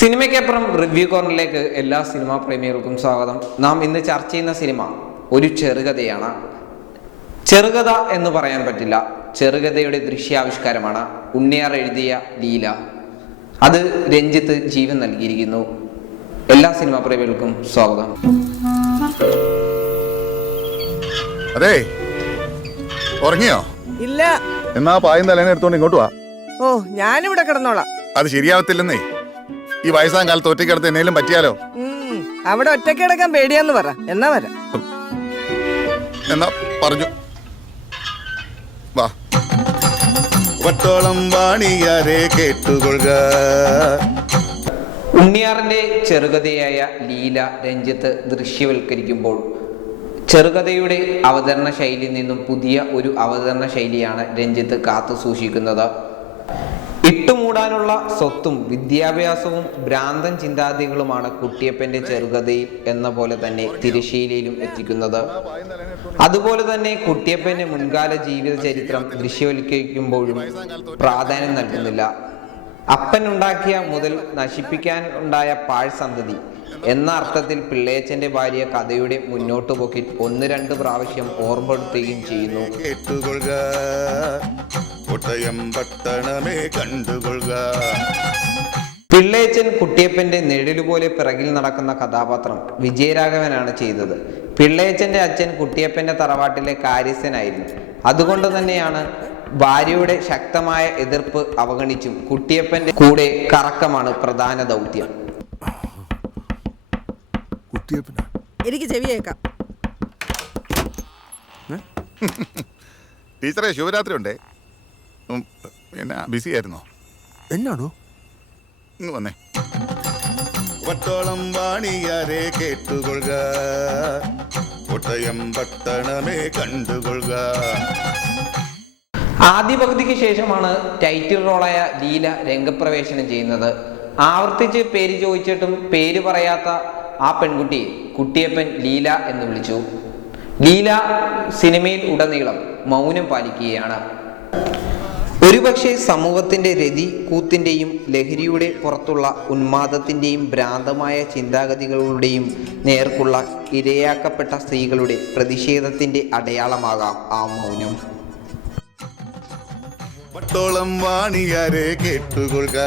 സിനിമയ്ക്കപ്പുറം review കോർണറിലേക്ക് എല്ലാ cinema പ്രേമികൾക്കും സ്വാഗതം. നാം ഇന്ന് ചർച്ച ചെയ്യുന്ന സിനിമ ഒരു ചെറുകഥയാണ്. ചെറുകഥ എന്ന് പറയാൻ പറ്റില്ല, ചെറുകഥയുടെ ദൃശ്യാവിഷ്കാരമാണ്. ഉണ്ണിയാർ എഴുതിയ ലീല, അത് രഞ്ജിത്ത് ജീവൻ നൽകിയിരിക്കുന്നു. എല്ലാ സിനിമാ പ്രേമികൾക്കും സ്വാഗതം. അതെ, ഉറങ്ങിയോ? ഇല്ല. എന്നാ പായും തലേനെ എടുത്തോണ്ട് ഇങ്ങോട്ട് വാ. ഓ, ഞാനിവിടെ കിടന്നോളാം. അത് ശരിയാവത്തില്ലെന്നേ. ഈ വയസ്സാം കാലത്ത് ഒറ്റയ്ക്കിടത്ത് എന്നേലും പറ്റിയാലോ? അവിടെ ഒറ്റയ്ക്ക് കിടക്കാൻ പേടിയാന്ന് പറ, എന്നാ വരാം. എന്നാ പറഞ്ഞു വാ. വട്ടോളം വാണിയാരെ കേട്ടുകൊള്ളുക. ഉണ്ണിയാറിന്റെ ചെറുകഥയായ ലീല രഞ്ജിത്ത് ദൃശ്യവൽക്കരിക്കുമ്പോൾ ചെറുകഥയുടെ അവതരണ ശൈലിയിൽ നിന്നും പുതിയ ഒരു അവതരണ ശൈലിയാണ് രഞ്ജിത്ത് കാത്തു സൂക്ഷിക്കുന്നത്. ഇട്ടുമൂടാനുള്ള സ്വത്തും വിദ്യാഭ്യാസവും ഭ്രാന്തൻ ചിന്താഗതികളുമാണ് കുട്ടിയപ്പന്റെ ചെറുകഥയിൽ എന്ന പോലെ തന്നെ തിരശ്ശീലയിലും എത്തിക്കുന്നത്. അതുപോലെ തന്നെ കുട്ടിയപ്പന്റെ മുൻകാല ജീവിത ചരിത്രം ദൃശ്യവൽക്കരിക്കുമ്പോഴും പ്രാധാന്യം നൽകുന്നില്ല. അപ്പൻ ഉണ്ടാക്കിയ മുതൽ നശിപ്പിക്കാൻ ഉണ്ടായ പാഴ് സന്തതി എന്ന അർത്ഥത്തിൽ പിള്ളേച്ചന്റെ ഭാര്യ കഥയുടെ മുന്നോട്ട് പോക്കിൽ 1-2 പ്രാവശ്യം ഓർമ്മപ്പെടുത്തുകയും ചെയ്യുന്നു. പിള്ളേച്ചൻ കുട്ടിയപ്പന്റെ നിഴലുപോലെ പിറകിൽ നടക്കുന്ന കഥാപാത്രം വിജയരാഘവനാണ് ചെയ്തത്. പിള്ളേച്ചന്റെ അച്ഛൻ കുട്ടിയപ്പന്റെ തറവാട്ടിലെ കാര്യസ്ഥനായിരുന്നു. അതുകൊണ്ട് തന്നെയാണ് ഭാര്യയുടെ ശക്തമായ എതിർപ്പ് അവഗണിച്ചും കുട്ടിയപ്പന്റെ കൂടെ കറക്കമാണ് പ്രധാന ദൗത്യം. എനിക്ക് ചെവി കേൾക്കാം. ടീച്ചറെ, ശിവരാത്രി ഉണ്ടേ. എന്നാ ബിസി ആയിരുന്നോ? എന്നാണോ? ഇങ്ങ് വന്നേ. വട്ടോളം വാണിയാരെ കേട്ടുകൊള്ളുക, കോട്ടയം പട്ടണമേ കണ്ടുകൊള്ളുക. ആദ്യ പകുതിക്ക് ശേഷമാണ് ടൈറ്റിൽ റോളായ ലീല രംഗപ്രവേശനം ചെയ്യുന്നത്. ആവർത്തിച്ച് പേര് ചോദിച്ചിട്ടും പേര് പറയാത്ത ആ പെൺകുട്ടിയെ കുട്ടിയപ്പൻ ലീല എന്ന് വിളിച്ചു. ലീല സിനിമയിൽ ഉടനീളം മൗനം പാലിക്കുകയാണ്. ഒരുപക്ഷെ സമൂഹത്തിന്റെ രതി കൂത്തിൻ്റെയും ലഹരിയുടെ പുറത്തുള്ള ഉന്മാദത്തിൻ്റെയും ഭ്രാന്തമായ ചിന്താഗതികളുടെയും നേർക്കുള്ള ഇരയാക്കപ്പെട്ട സ്ത്രീകളുടെ പ്രതിഷേധത്തിന്റെ അടയാളമാകാം ആ മൗനം. വട്ടോളം വാണിയാരെ കേട്ടുകൊള്ളുക.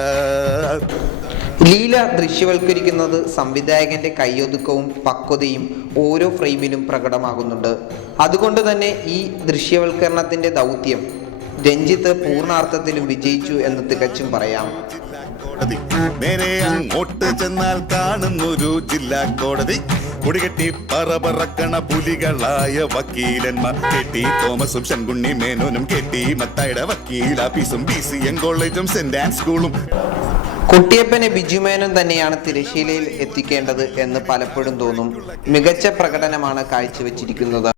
ലീല ദൃശ്യവൽക്കരിക്കുന്നത് സംവിധായകന്റെ കയ്യൊതുക്കവും പക്വതയും ഓരോ ഫ്രെയിമിലും പ്രകടമാകുന്നുണ്ട്. അതുകൊണ്ട് തന്നെ ഈ ദൃശ്യവൽക്കരണത്തിന്റെ ദൗത്യം രഞ്ജിത്ത് പൂർണ്ണാർത്ഥത്തിലും വിജയിച്ചു എന്ന് തികച്ചും പറയാം. നേരെ അങ്ങോട്ട് ചെന്നാൽ കാണുന്നൊരു ജില്ലാ കോടതി, കൊടികെട്ടി പറപറക്കണ പുലികളായ വക്കീലന്മാർ, കെട്ടി തോമസും ശൻകുണ്ണി മേനോനും, കെട്ടി മത്തായുടെ വക്കീലാഫീസും BCM കോളേജും സെന്റ് ആൻഡ് സ്കൂളും. കുട്ടിയപ്പനെ ബിജുമേനോൻ തന്നെയാണ് തിരശ്ശീലയിൽ എത്തിക്കേണ്ടത് എന്ന് പലപ്പോഴും തോന്നും. മികച്ച പ്രകടനമാണ് കാഴ്ചവെച്ചിരിക്കുന്നത്.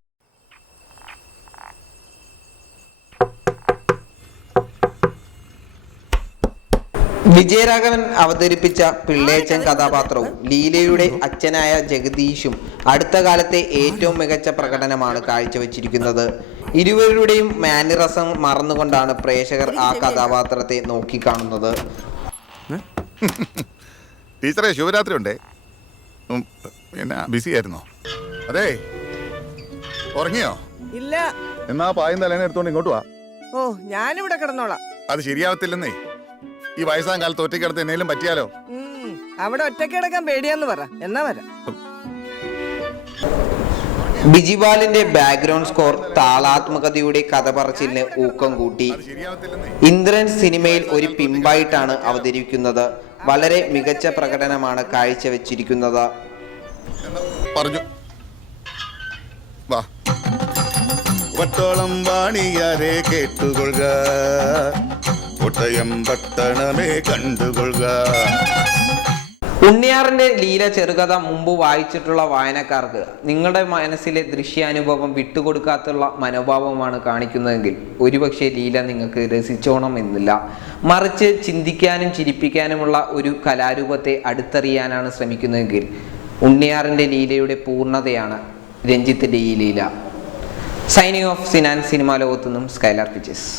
വിജയരാഘവൻ അവതരിപ്പിച്ച പിള്ളേച്ചൻ കഥാപാത്രവും ലീലയുടെ അച്ഛനായ ജഗദീഷും അടുത്ത കാലത്തെ ഏറ്റവും മികച്ച പ്രകടനമാണ് കാഴ്ചവെച്ചിരിക്കുന്നത്. ഇരുവരുടെയും മാനിറസം മറന്നുകൊണ്ടാണ് പ്രേക്ഷകർ ആ കഥാപാത്രത്തെ നോക്കിക്കാണുന്നത്. ടീച്ചറെ, ശിവരാത്രി ഉണ്ടേ. എന്നാ ബിസി ആയിരുന്നോ? അതെ, ഉറങ്ങിയോ? ഇല്ല. എന്നാ പായും തലേനെ എടുത്തോണ്ട് ഇങ്ങോട്ട് വാ. ഓ, ഞാനിവിടെ കിടന്നോളാം. അത് ശരിയാവത്തില്ലെന്നേ. ഈ വയസ്സാം കാലത്ത് ഒറ്റയ്ക്കിടത്ത് എന്നേലും പറ്റിയാലോ? അവിടെ ഒറ്റയ്ക്ക് കിടക്കാൻ പേടിയാന്ന് പറ, എന്നാ വരാം. ബിജിപാലിന്റെ ബാക്ക്ഗ്രൗണ്ട് സ്കോർ താളാത്മകതയുടെ കഥ പറച്ചിലിന് ഊക്കം കൂട്ടി. ഇന്ദ്രൻ സിനിമയിൽ ഒരു പിമ്പായിട്ടാണ് അവതരിക്കുന്നത്. വളരെ മികച്ച പ്രകടനമാണ് കാഴ്ചവെച്ചിരിക്കുന്നത്. പറഞ്ഞു വാ. വട്ടോളം വാണിയാരെ കേട്ടുകൊള്ളുക, കോട്ടയം പട്ടണമേ കണ്ടുകൊള്ളുക. ഉണ്ണിയാറിന്റെ ലീല ചെറുകഥ മുമ്പ് വായിച്ചിട്ടുള്ള വായനക്കാർക്ക് നിങ്ങളുടെ മനസ്സിലെ ദൃശ്യാനുഭവം വിട്ടുകൊടുക്കാത്തുള്ള മനോഭാവമാണ് കാണിക്കുന്നതെങ്കിൽ ഒരുപക്ഷെ ലീല നിങ്ങൾക്ക് രസിച്ചോണം എന്നില്ല. മറിച്ച് ചിന്തിക്കാനും ചിരിപ്പിക്കാനുമുള്ള ഒരു കലാരൂപത്തെ അടുത്തറിയാനാണ് ശ്രമിക്കുന്നതെങ്കിൽ ഉണ്ണിയാറിന്റെ ലീലയുടെ പൂർണ്ണതയാണ് രഞ്ജിത്തിന്റെ ഈ Leela. Signing off Sinan cinema ലോകത്തു നിന്നും സ്കൈലാർ പിക്ചേഴ്സ്.